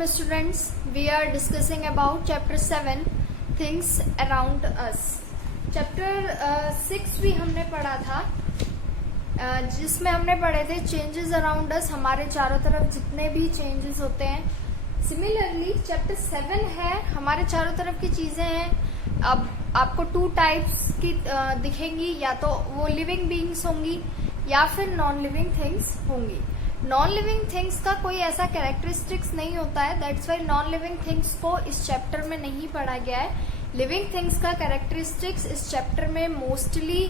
Welcome students, we are discussing about chapter 7 things around us. chapter 6 भी हमने पढ़ा था, जिसमें हमने पढ़े थे चेंजेस अराउंड अस, हमारे चारों तरफ जितने भी चेंजेस होते हैं. सिमिलरली चैप्टर 7 है हमारे चारों तरफ की चीजें हैं. अब आपको 2 टाइप्स की दिखेंगी, या तो वो लिविंग बीइंग्स होंगी या फिर नॉन लिविंग थिंग्स होंगी. नॉन लिविंग थिंग्स का कोई ऐसा कैरेक्टरिस्टिक्स नहीं होता है, that's why non living things को इस चैप्टर में नहीं पढ़ा गया है. लिविंग थिंग्स का कैरेक्टरिस्टिक्स इस चैप्टर में मोस्टली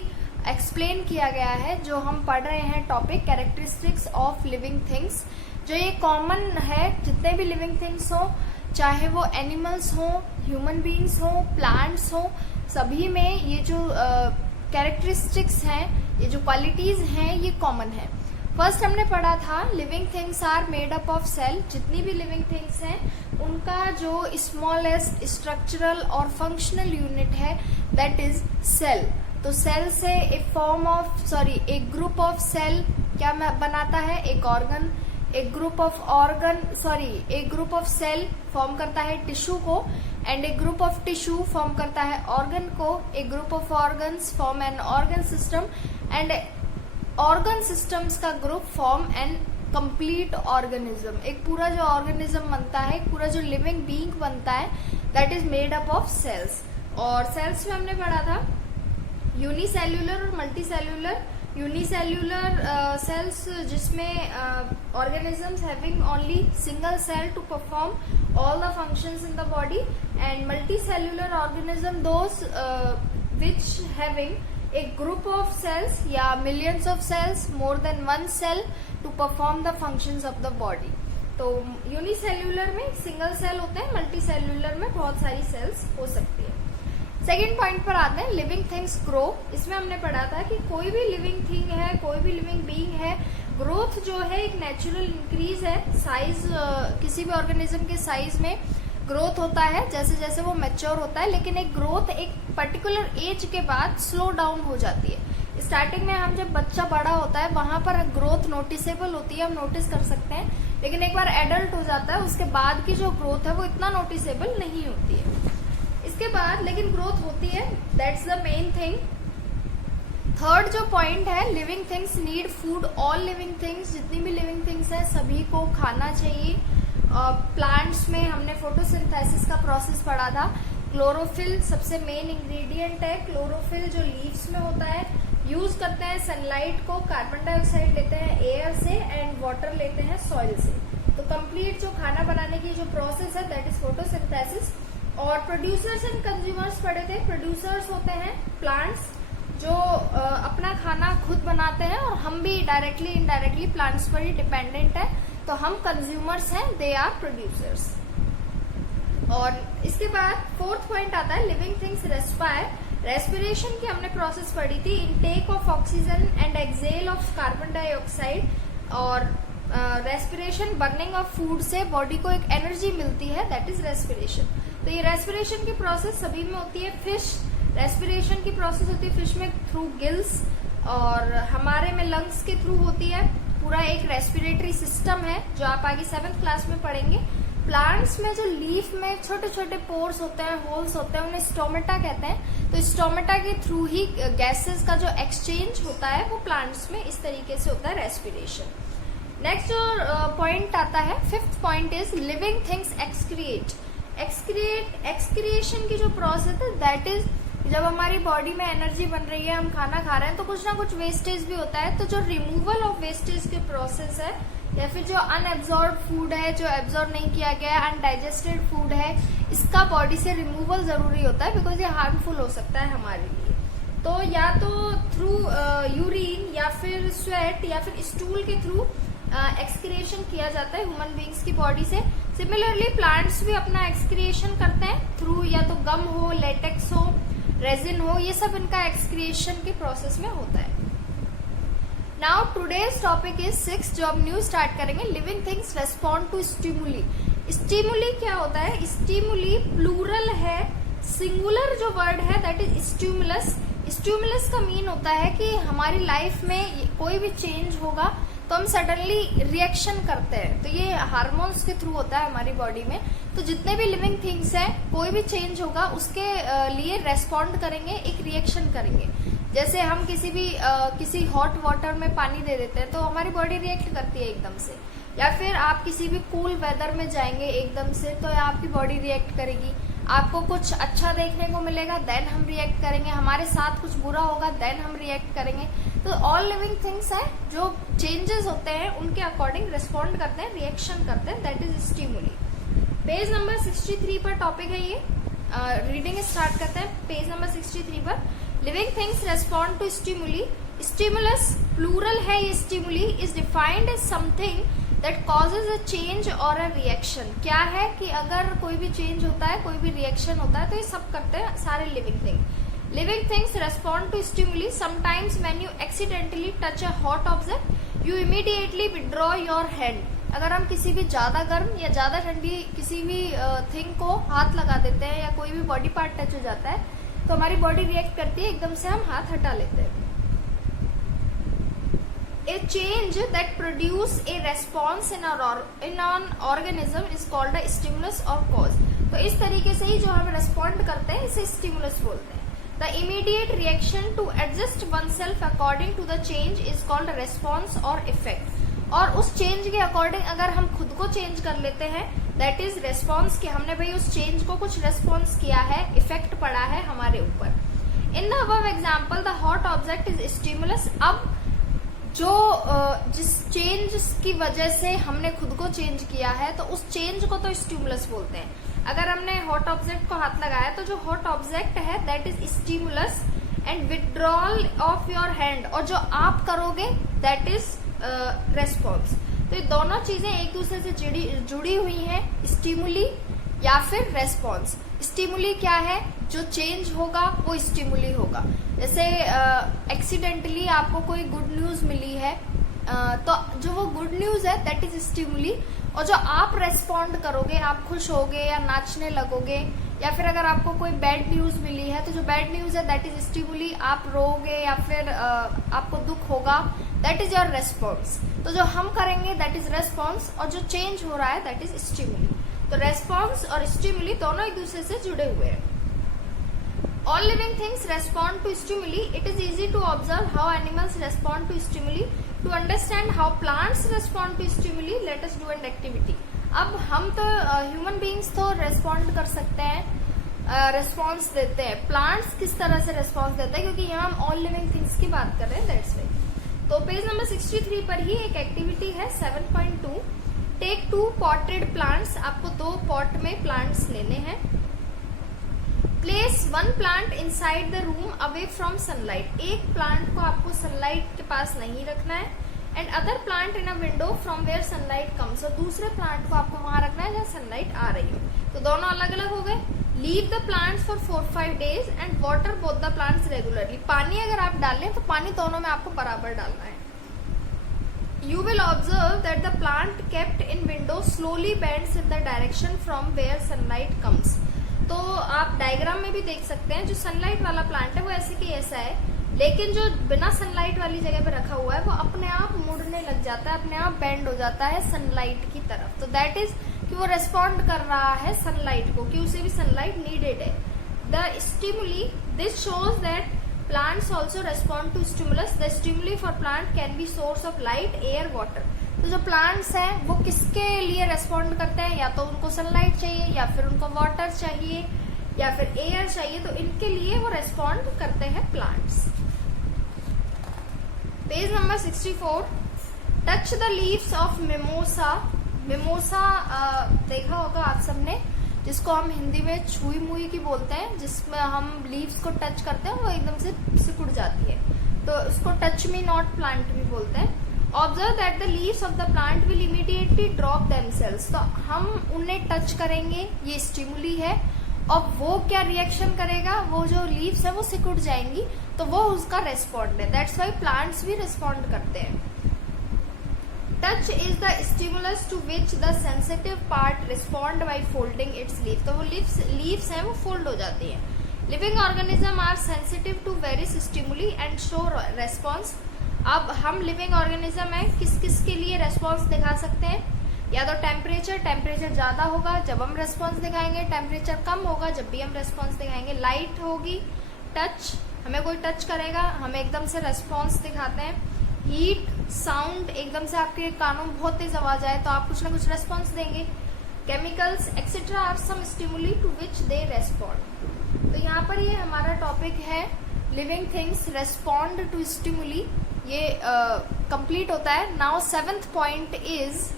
एक्सप्लेन किया गया है. जो हम पढ़ रहे हैं topic characteristics of living things, जो ये कॉमन है जितने भी लिविंग थिंग्स हो, चाहे वो एनिमल्स हो, ह्यूमन बीइंग्स हो, प्लांट्स हो, सभी में ये जो कैरेक्टरिस्टिक्स हैं, ये जो क्वालिटीज हैं, ये कॉमन है. फर्स्ट हमने पढ़ा था living things are made up of cell. जितनी भी लिविंग थिंग्स हैं उनका जो स्मॉलेस्ट स्ट्रक्चरल और फंक्शनल यूनिट है दैट इज सेल. तो सेल से एक ग्रुप ऑफ सेल क्या बनाता है, एक ऑर्गन. एक ग्रुप ऑफ सेल फॉर्म करता है टिश्यू को, एंड एक ग्रुप ऑफ टिश्यू फॉर्म करता है ऑर्गन को. एक group of organs form an organ system, and organ systems का group form an complete organism. एक पूरा जो ऑर्गेनिज्म बनता है, एक पूरा जो लिविंग बीइंग बनता है, that is made up of cells. और सेल्स में हमने पढ़ा था यूनिसेल्यूलर और मल्टीसेल्यूलर. यूनिसेल्यूलर सेल्स जिसमें organisms having only single cell to perform all the functions in the body, and multicellular organism those which having a group of cells या millions of cells, more than one cell to perform the functions of the body. तो unicellular में single cell होते हैं, multicellular में बहुत सारी sales हो सकती है. सेकेंड पॉइंट पर आते हैं लिविंग थिंग्स ग्रो. इसमें हमने पढ़ा था कि कोई भी लिविंग थिंग है, कोई भी लिविंग बीइंग है, ग्रोथ जो है एक नेचुरल इंक्रीज है. साइज किसी भी ऑर्गेनिज्म के साइज में ग्रोथ होता है जैसे जैसे वो मैच्योर होता है, लेकिन एक ग्रोथ एक पर्टिकुलर एज के बाद स्लो डाउन हो जाती है. स्टार्टिंग में हम जब बच्चा बड़ा होता है वहां पर ग्रोथ नोटिसेबल होती है, हम नोटिस कर सकते हैं, लेकिन एक बार एडल्ट हो जाता है उसके बाद की जो ग्रोथ है वो इतना नोटिसेबल नहीं होती है. इसके बाद लेकिन ग्रोथ होती है, that's the main thing. Third जो पॉइंट है, living things need food. All living things, जितनी भी लिविंग थिंग्स है, सभी को खाना चाहिए. प्लांट्स में हमने फोटोसिंथेसिस का प्रोसेस पढ़ा था. क्लोरोफिल सबसे मेन इंग्रेडिएंट है. क्लोरोफिल जो लीव्स में होता है, यूज करते हैं सनलाइट को. कार्बन डाइऑक्साइड लेते हैं एयर से एंड वाटर लेते हैं सॉइल से. तो कंप्लीट जो खाना बनाने की जो प्रोसेस है दैट इज फोटोसिंथेसिस. और प्रोड्यूसर्स एंड कंज्यूमर्स पढ़े थे. प्रोड्यूसर्स होते हैं प्लांट्स जो अपना खाना खुद बनाते हैं, और हम भी डायरेक्टली इनडायरेक्टली प्लांट्स पर ही डिपेंडेंट है. तो हम कंज्यूमर्स हैं, दे आर प्रोड्यूसर्स. और इसके बाद फोर्थ पॉइंट आता है लिविंग थिंग्स रेस्पायर. रेस्पिरेशन की हमने प्रोसेस पढ़ी थी. Intake of oxygen and exhale of carbon dioxide. और रेस्पिरेशन बर्निंग ऑफ फूड से बॉडी को एक एनर्जी मिलती है, दैट इज रेस्पिरेशन. तो ये रेस्पिरेशन की प्रोसेस सभी में होती है. फिश रेस्पिरेशन की प्रोसेस होती है फिश में थ्रू गिल्स, और हमारे में लंग्स के थ्रू होती है. पूरा एक रेस्पिरेटरी सिस्टम है जो आप आगे 7th क्लास में पढ़ेंगे. प्लांट्स में जो लीफ में छोटे छोटे पोर्स होते हैं, होल्स होते हैं, उन्हें स्टोमेटा कहते हैं. तो स्टोमेटा के थ्रू ही गैसेस का जो एक्सचेंज होता है वो प्लांट्स में इस तरीके से होता है रेस्पिरेशन. नेक्स्ट जो पॉइंट आता है, 5th point is living things excrete. Excretion की जो प्रोसेस है दैट इज जब हमारी बॉडी में एनर्जी बन रही है, हम खाना खा रहे हैं, तो कुछ ना कुछ वेस्टेज भी होता है. तो जो रिमूवल ऑफ वेस्टेज के प्रोसेस है, या फिर जो अनएब्जॉर्ब फूड है, जो एब्जॉर्ब नहीं किया गया है, अनडाइजेस्टेड फूड है, इसका बॉडी से रिमूवल जरूरी होता है, बिकॉज ये हार्मफुल हो सकता है हमारे लिए. तो या तो थ्रू यूरिन या फिर स्वेट या फिर स्टूल के थ्रू एक्सक्रिएशन किया जाता है ह्यूमन बीइंग्स की बॉडी से. सिमिलरली प्लांट्स भी अपना एक्सक्रिएशन करते हैं थ्रू या तो गम हो, लेटेक्स हो, रेजिन हो, ये सब इनका एक्सक्रिएशन के प्रोसेस में होता है. नाउ टुडेज टॉपिक इज 6, जो हम न्यू स्टार्ट करेंगे. Living things respond to stimuli. Stimuli क्या होता है? स्टिमुली प्लूरल है, सिंगुलर जो वर्ड है दैट इज स्टिमुलस. स्टिमुलस का मीन होता है कि हमारी लाइफ में कोई भी चेंज होगा तो हम सडनली रिएक्शन करते हैं। तो ये हार्मोन्स के थ्रू होता है हमारी बॉडी में। तो जितने भी लिविंग थिंग्स हैं, कोई भी चेंज होगा उसके लिए रेस्पॉन्ड करेंगे, एक रिएक्शन करेंगे। जैसे हम किसी हॉट वाटर में पानी दे देते हैं तो हमारी बॉडी रिएक्ट करती है एकदम से, या फिर आप किसी भी कूल वेदर में जाएंगे एकदम से तो आपकी बॉडी रिएक्ट करेगी। आपको कुछ अच्छा देखने को मिलेगा, देन हम रिएक्ट करेंगे। हमारे साथ कुछ बुरा होगा, देन हम रिएक्ट करेंगे। तो ऑल लिविंग थिंग्स है जो चेंजेस होते हैं उनके अकॉर्डिंग रिस्पॉन्ड करते हैं, रिएक्शन करते हैं, that is stimuli. Page number 63 पर टॉपिक है ये। रीडिंग स्टार्ट करते हैं पेज नंबर 63 पर। Living things respond to stimuli. Stimulus plural है ये, stimuli is defined as something that causes a change और अ रिएक्शन। क्या है कि अगर कोई भी चेंज होता है, कोई भी रिएक्शन होता है, तो ये सब करते हैं सारे living thing. Living things respond to stimuli. Sometimes when you accidentally touch a hot object you immediately withdraw your hand. अगर हम किसी भी ज्यादा गर्म या ज्यादा ठंडी किसी भी थिंग को हाथ लगा देते हैं या कोई भी बॉडी पार्ट टच हो जाता है तो हमारी बॉडी रिएक्ट करती है, एकदम से हम हाथ हटा लेते हैं। A change that produce a response in an organism is called a stimulus or cause। तो इस तरीके से ही जो हम रेस्पॉन्ड करते हैं इसे स्टिमुलस बोलते हैं। The immediate reaction to adjust oneself according to the change is called a response or effect। और उस चेंज के अकॉर्डिंग अगर हम खुद को चेंज कर लेते हैं दैट इज रेस्पॉन्स, कि हमने भाई उस चेंज को कुछ रेस्पॉन्स किया है, इफेक्ट पड़ा है हमारे ऊपर। In the above example the hot object is stimulus. अब जो जिस चेंज की वजह से हमने खुद को चेंज किया है तो उस चेंज को तो स्टिमुलस बोलते हैं। अगर हमने हॉट ऑब्जेक्ट को हाथ लगाया तो जो हॉट ऑब्जेक्ट है that is stimulus and withdrawal of your hand, और जो आप करोगे दैट इज रेस्पॉन्स। तो ये दोनों चीजें एक दूसरे से जुड़ी हुई हैं, स्टिमुली या फिर रेस्पॉन्स। स्टिमुली क्या है, जो चेंज होगा वो स्टिमुली होगा। जैसे एक्सीडेंटली आपको कोई गुड न्यूज मिली है तो जो वो गुड न्यूज है दैट इज स्टिमुली, और जो आप रेस्पॉन्ड करोगे, आप खुश होगे या नाचने लगोगे, या फिर अगर आपको कोई बैड न्यूज मिली है तो जो बैड न्यूज है दैट इज स्टिमुली, आप रोगे या फिर आपको दुख होगा, दैट इज योर रेस्पॉन्स। तो जो हम करेंगे दैट इज रेस्पॉन्स, और जो चेंज हो रहा है दैट इज स्टिमुली। तो रेस्पॉन्स और स्टिमुली दोनों एक दूसरे से जुड़े हुए हैं। All living things respond to stimuli. It is easy to observe how animals respond to stimuli. To understand how plants respond to stimuli, let us do an activity. अब हम तो ह्यूमन बीइंग्स तो रेस्पॉन्ड कर सकते हैं, response देते हैं। Plants किस तरह से रेस्पॉन्स देते हैं, क्योंकि यहाँ हम ऑल लिविंग थिंग्स की बात कर रहे हैं, दैट्स वाई। तो पेज नंबर 63 पर ही एक एक्टिविटी है 7.2। Take 2 potted plants. आपको 2 पॉट में प्लांट्स लेने हैं। Place 1 plant inside the room away from sunlight. एक प्लांट को आपको सनलाइट के पास नहीं रखना है। And other plant in a window from where sunlight comes. और दूसरे प्लांट को आपको वहां रखना है जहाँ सनलाइट आ रही हो। तो दोनों अलग अलग हो गए। Leave the plants for 4-5 days and water both the plants regularly. पानी अगर आप डालें तो पानी दोनों में आपको बराबर डालना है। You will observe that the plant kept in window slowly bends in the direction from where sunlight comes। तो आप डायग्राम में भी देख सकते हैं, जो सनलाइट वाला प्लांट है वो ऐसे कि ऐसा है, लेकिन जो बिना सनलाइट वाली जगह पे रखा हुआ है वो अपने आप मुड़ने लग जाता है, अपने आप बेंड हो जाता है सनलाइट की तरफ। तो दैट इज कि वो रेस्पॉन्ड कर रहा है सनलाइट को, कि उसे भी सनलाइट नीडेड है। The stimuli, this shows that plants also respond to stimulus। the stimuli for plant can be source of light, air, water। तो जो plants हैं वो किसके लिए रेस्पॉन्ड करते हैं, या तो उनको सनलाइट चाहिए, या फिर उनको वाटर चाहिए, या फिर एयर चाहिए, तो इनके लिए वो रेस्पॉन्ड करते हैं plants. Page number 64। Touch the leaves of mimosa. Mimosa देखा होगा आप सबने, जिसको हम हिंदी में छुई मुई की बोलते हैं, जिसमें हम लीव्स को टच करते हैं वो एकदम से सिकुड़ जाती है, तो उसको टच मी नॉट प्लांट भी बोलते हैं। Observe that the leaves of the plant will immediately drop themselves. तो हम उन्हें टच करेंगे, ये स्टिमुली है, और वो क्या रिएक्शन करेगा, वो जो लीव्स है वो सिकुड़ जाएंगी, तो वो उसका रेस्पॉन्ड है। दैट्स वाई प्लांट्स भी रेस्पॉन्ड करते हैं। Touch is the stimulus to which the sensitive part respond by folding its leave. तो वो लीव्स हैं वो फोल्ड हो जाती हैं। Living organism are sensitive to various stimuli and show response. अब हम लिविंग ऑर्गेनिज्म है, किस किस के लिए रेस्पॉन्स दिखा सकते हैं? या तो टेम्परेचर ज्यादा होगा जब हम रेस्पॉन्स दिखाएंगे, टेम्परेचर कम होगा जब भी हम रेस्पॉन्स दिखाएंगे। लाइट होगी, टच, हमें कोई टच करेगा हम एकदम से रेस्पॉन्स दिखाते हैं। हीट, साउंड, एकदम से आपके कानों में बहुत तेज आवाज आए तो आप कुछ ना कुछ रेस्पॉन्स देंगे। Chemicals etcetera are some stimuli to which they respond. तो यहाँ पर ये हमारा टॉपिक है living things respond to stimuli, ये कंप्लीट होता है। Now 7th point is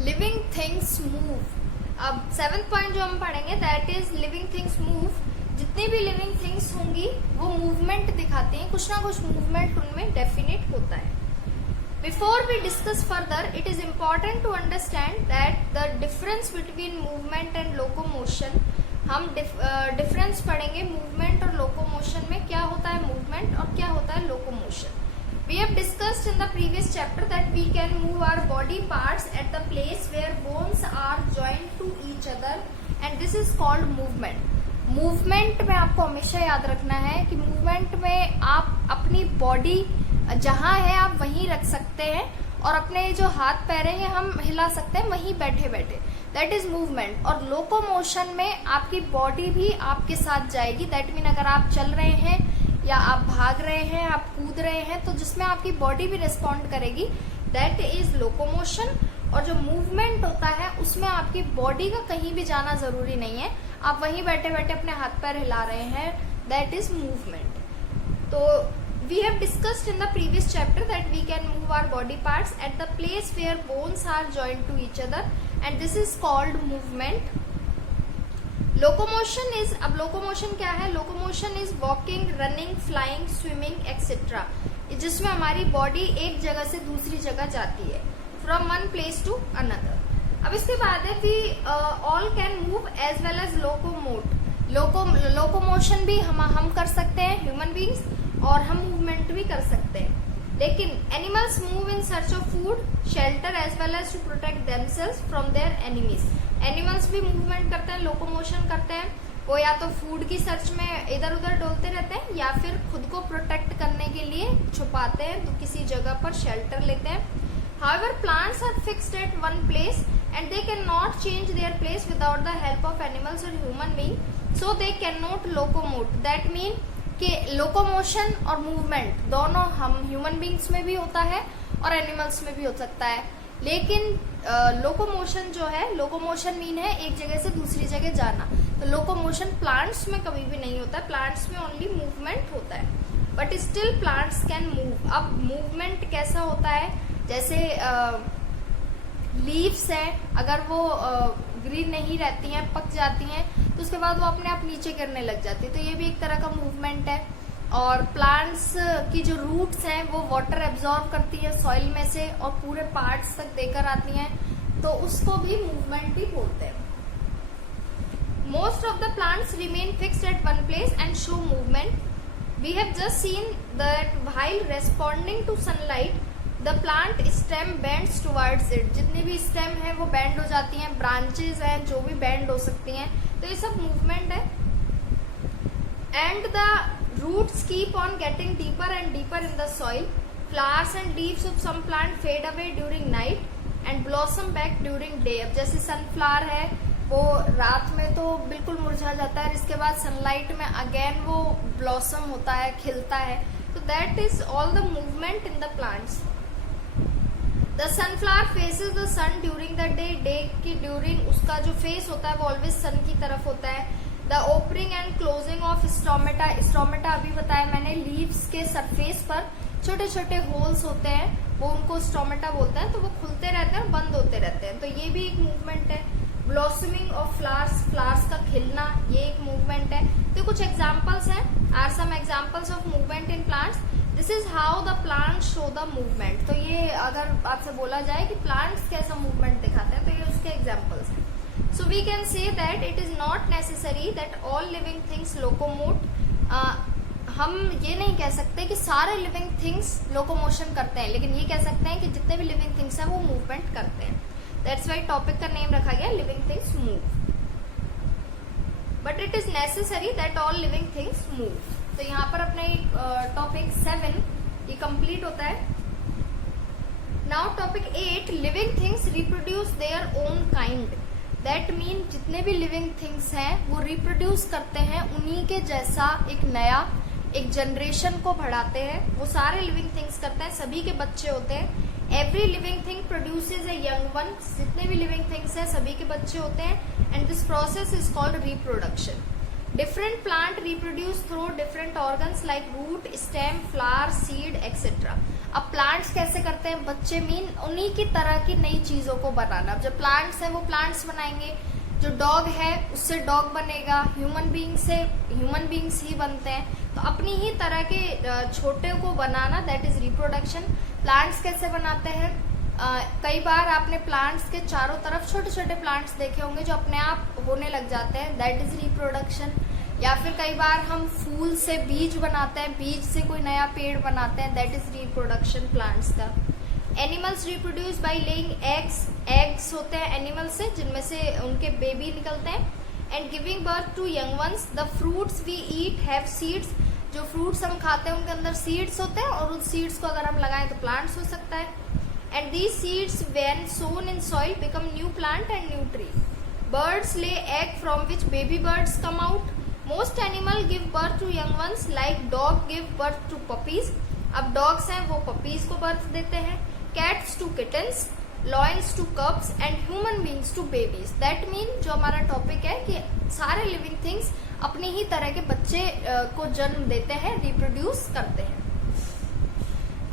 living things move. अब 7th पॉइंट जो हम पढ़ेंगे that is living things move. जितनी भी लिविंग थिंग्स होंगी वो मूवमेंट दिखाती हैं, कुछ ना कुछ मूवमेंट उनमें डेफिनेट होता है। Before we discuss further, it is important to understand that the difference between movement and locomotion. हम डिफरेंस पढ़ेंगे मूवमेंट और लोकोमोशन में, क्या होता है मूवमेंट और क्या होता है locomotion. We have discussed in the previous chapter that we can move our body parts at the place where bones are joined to each other and this is called movement. Movement में आपको हमेशा याद रखना है कि movement में आप अपनी बॉडी जहां है आप वहीं रख सकते हैं और अपने जो हाथ पैर हैं हम हिला सकते हैं वहीं बैठे बैठे, दैट इज मूवमेंट। और लोकोमोशन में आपकी बॉडी भी आपके साथ जाएगी, दैट मीन अगर आप चल रहे हैं या आप भाग रहे हैं, आप कूद रहे हैं, तो जिसमें आपकी बॉडी भी रिस्पॉन्ड करेगी, दैट इज लोकोमोशन। और जो मूवमेंट होता है उसमें आपकी बॉडी का कहीं भी जाना जरूरी नहीं है, आप वहीं बैठे बैठे अपने हाथ पैर हिला रहे हैं, दैट इज मूवमेंट। तो we have discussed in the previous chapter that we can move our body parts at the place where bones are joined to each other and this is called movement. Locomotion is, अब locomotion क्या है? Locomotion is walking, running, flying, swimming etcetera, जिसमें हमारी body एक जगह से दूसरी जगह जाती है, from one place to another. अब इसके बाद है we all can move as well as locomote. Locomotion भी हम कर सकते हैं ह्यूमन बींग्स, और हम मूवमेंट भी कर सकते हैं। लेकिन animals move in search of food, shelter as well as to protect themselves from their enemies. Animals भी मूवमेंट करते हैं, लोकोमोशन करते हैं, वो या तो फूड की सर्च में इधर उधर डोलते रहते हैं या फिर खुद को प्रोटेक्ट करने के लिए छुपाते हैं, तो किसी जगह पर शेल्टर लेते हैं। However, plants are fixed at one place and they cannot change their place without the help of animals or human being, so they cannot locomote. That mean कि लोकोमोशन और मूवमेंट दोनों हम ह्यूमन बींग्स में भी होता है और animals में भी हो सकता है, लेकिन लोकोमोशन जो है, लोकोमोशन मीन है एक जगह से दूसरी जगह जाना, तो लोकोमोशन प्लांट्स में कभी भी नहीं होता है, प्लांट्स में ओनली मूवमेंट होता है, but still plants can move. अब मूवमेंट कैसा होता है? जैसे लीव्स हैं, अगर वो ग्रीन नहीं रहती हैं, पक जाती हैं, तो उसके बाद वो अपने आप नीचे गिरने लग जाती है, तो ये भी एक तरह का मूवमेंट है। और प्लांट्स की जो रूट्स हैं वो वाटर एब्जॉर्ब करती है सॉइल में से और पूरे पार्ट्स तक देकर आती हैं, तो उसको भी मूवमेंट ही बोलते हैं। Most of the plants remain fixed at one place and show movement. We have just seen that while responding to sunlight the plant stem bends towards it. जितनी भी स्टेम है वो बेंड हो जाती हैं, ब्रांचेज हैं जो भी बेंड हो सकती हैं, तो ये सब मूवमेंट है। And the roots keep on getting deeper and deeper in the soil. Flowers and leaves of some plant fade away during night and blossom back during day. अब जैसे सनफ्लावर है वो रात में तो बिल्कुल मुरझा जाता है, इसके बाद सनलाइट में अगेन वो ब्लॉसम होता है, खिलता है, तो that is all the movement in the plants. The sunflower faces the sun during the day, day की ड्यूरिंग उसका जो फेस होता है वो ऑलवेज सन की तरफ होता है। The opening and closing of stomata, stomata अभी बताया मैंने, लीव्स के सरफेस पर छोटे छोटे होल्स होते हैं, वो उनको स्टोमेटा बोलते हैं, तो वो खुलते रहते हैं, बंद होते रहते हैं, तो ये भी एक मूवमेंट है। ब्लॉसमिंग ऑफ फ्लावर्स, फ्लावर्स का खिलना, ये एक मूवमेंट है। तो कुछ एग्जाम्पल्स हैं, are some examples of movement in plants. This is how the plants show the movement. तो ये अगर आपसे बोला जाए कि प्लांट्स कैसा मूवमेंट दिखाते हैं, तो ये उसके एग्जाम्पल्स हैं। So we can say that it is not necessary that all living things locomote. हम ये नहीं कह सकते कि सारे लिविंग थिंग्स लोकोमोशन करते हैं, लेकिन ये कह सकते हैं कि जितने भी लिविंग थिंग्स हैं वो मूवमेंट करते हैं। दैट्स वाई टॉपिक का नेम रखा गया living things move, but it is necessary that all living things move. तो यहाँ पर अपना टॉपिक 7 ये कंप्लीट होता है। Now topic 8, living things reproduce their own kind. That mean जितने भी लिविंग थिंग्स हैं वो रिप्रोड्यूस करते हैं उन्हीं के जैसा एक नया एक जनरेशन को बढ़ाते हैं। वो सारे लिविंग थिंग्स करते हैं, सभी के बच्चे होते हैं। Every living thing produces a young one. जितने भी लिविंग थिंग्स हैं सभी के बच्चे होते हैं and this process is called reproduction. Different plant reproduce through different organs like root, stem, flower, seed etcetera. अब प्लांट्स कैसे करते हैं बच्चे, मीन उन्हीं की तरह की नई चीजों को बनाना। अब जो प्लांट्स हैं वो प्लांट्स बनाएंगे, जो डॉग है उससे डॉग बनेगा, ह्यूमन बीइंग से ह्यूमन बीइंग्स ही बनते हैं। तो अपनी ही तरह के छोटे को बनाना, दैट इज रिप्रोडक्शन। प्लांट्स कैसे बनाते हैं, कई बार आपने प्लांट्स के चारों तरफ छोटे छोटे प्लांट्स देखे होंगे जो अपने आप होने लग जाते हैं, दैट इज रिप्रोडक्शन। या फिर कई बार हम फूल से बीज बनाते हैं, बीज से कोई नया पेड़ बनाते हैं, दैट इज रिप्रोडक्शन प्लांट्स का। Animals reproduce by laying eggs. Eggs होते हैं एनिमल से जिनमें से उनके बेबी निकलते हैं। And giving birth to young ones. The fruits we eat have seeds. जो फ्रूट्स हम खाते हैं उनके अंदर सीड्स होते हैं और उन सीड्स को अगर हम लगाएं तो प्लांट्स हो सकता है। And these seeds when sown in soil become new plant and new tree. Birds lay egg from which baby birds come out. Most animal give birth to young ones like dog give birth to puppies. अब dogs हैं वो puppies को birth देते हैं। Cats to kittens, lions to cubs and human beings to babies. That mean जो हमारा topic है कि सारे लिविंग थिंग्स अपनी ही तरह के बच्चे को जन्म देते हैं, रिप्रोड्यूस करते हैं।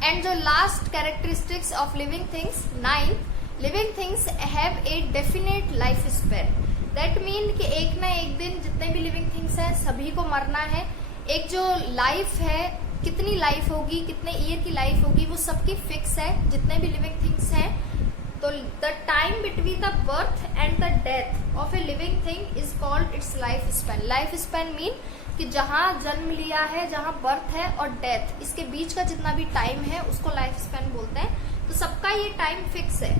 एंड जो last characteristics of living things 9, living things have a definite life span. That mean कि एक ना एक दिन जितने भी लिविंग थिंग्स हैं सभी को मरना है। एक जो लाइफ है, कितनी लाइफ होगी, कितने ईयर की लाइफ होगी, वो सबकी फिक्स है जितने भी लिविंग थिंग्स हैं। तो the time between the birth and the death of a living thing is called its life span. Life span mean कि जहां जन्म लिया है, जहां बर्थ है और डेथ, इसके बीच का जितना भी टाइम है उसको लाइफ स्पैन बोलते हैं। तो सबका ये टाइम फिक्स है।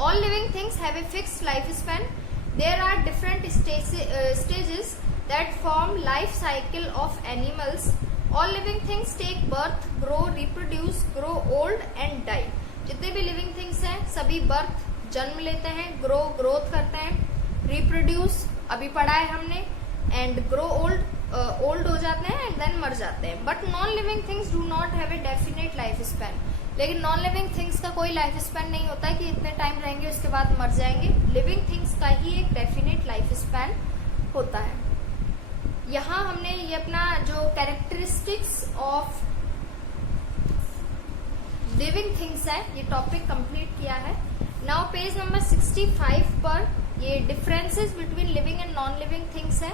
All living things have a fixed life span. There are different stages that form life cycle of animals. All living things take birth, grow, reproduce, grow old and die. जितने भी living things हैं सभी birth, जन्म लेते हैं, grow, growth करते हैं, reproduce अभी पढ़ा है हमने, एंड ग्रो ओल्ड, ओल्ड हो जाते हैं एंड देन मर जाते हैं। But non living things do not have a definite life span. लेकिन नॉन लिविंग थिंग्स का कोई लाइफ स्पैन नहीं होता है कि इतने टाइम रहेंगे उसके बाद मर जाएंगे। लिविंग थिंग्स का ही एक डेफिनेट लाइफ स्पैन होता है। यहाँ हमने ये अपना जो कैरेक्टरिस्टिक्स ऑफ लिविंग थिंग्स है ये टॉपिक कंप्लीट किया है। नाउ पेज नंबर 65 पर ये differences between living and non living things है।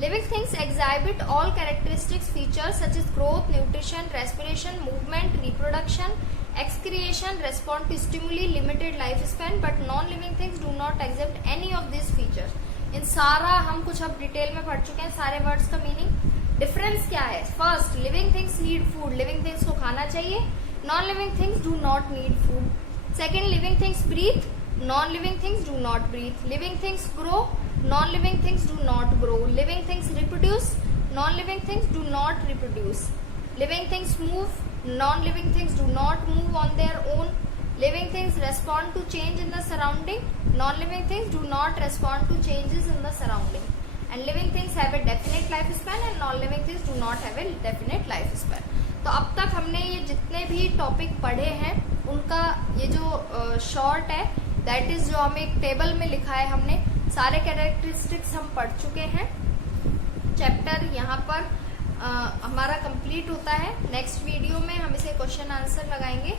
Living things exhibit all characteristics features such as growth, nutrition, respiration, movement, reproduction, excretion, respond to stimuli, limited lifespan, but non-living things do not exhibit any of these features. इन सारा हम कुछ अब detail में पढ़ चुके हैं, सारे वर्ड्स का मीनिंग। डिफरेंस क्या है? First, living things need food, living things को खाना चाहिए। Non living things do not need food. Second, living things breathe, non living things do not breathe. Living things grow, non living things do not grow. Living things reproduce, non living things do not reproduce. Living things move, non-living things do not move on their own. Living things respond to change in the surrounding. Non-living things do not respond to changes in the surrounding. And living things have a definite lifespan and non-living things do not have a definite lifespan. तो अब तक हमने ये जितने भी topic पढ़े हैं उनका ये जो शॉर्ट है, दैट इज जो हमें एक टेबल में लिखा है हमने, सारे कैरेक्टरिस्टिक्स हम पढ़ चुके हैं। चैप्टर यहाँ पर हमारा कंप्लीट होता है। नेक्स्ट वीडियो में हम इसे क्वेश्चन आंसर लगाएंगे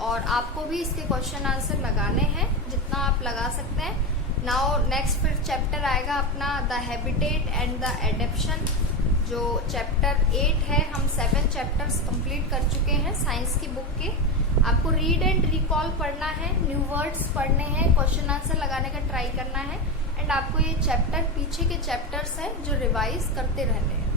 और आपको भी इसके क्वेश्चन आंसर लगाने हैं जितना आप लगा सकते हैं। नाउ नेक्स्ट फिर चैप्टर आएगा अपना the habitat and the adaptation, जो चैप्टर 8 है। हम 7 चैप्टर्स कंप्लीट कर चुके हैं साइंस की बुक के। आपको रीड एंड रिकॉल पढ़ना है, न्यू वर्ड्स पढ़ने हैं, क्वेश्चन आंसर लगाने का ट्राई करना है, एंड आपको ये चैप्टर पीछे के चैप्टर्स हैं जो रिवाइज करते रहने हैं।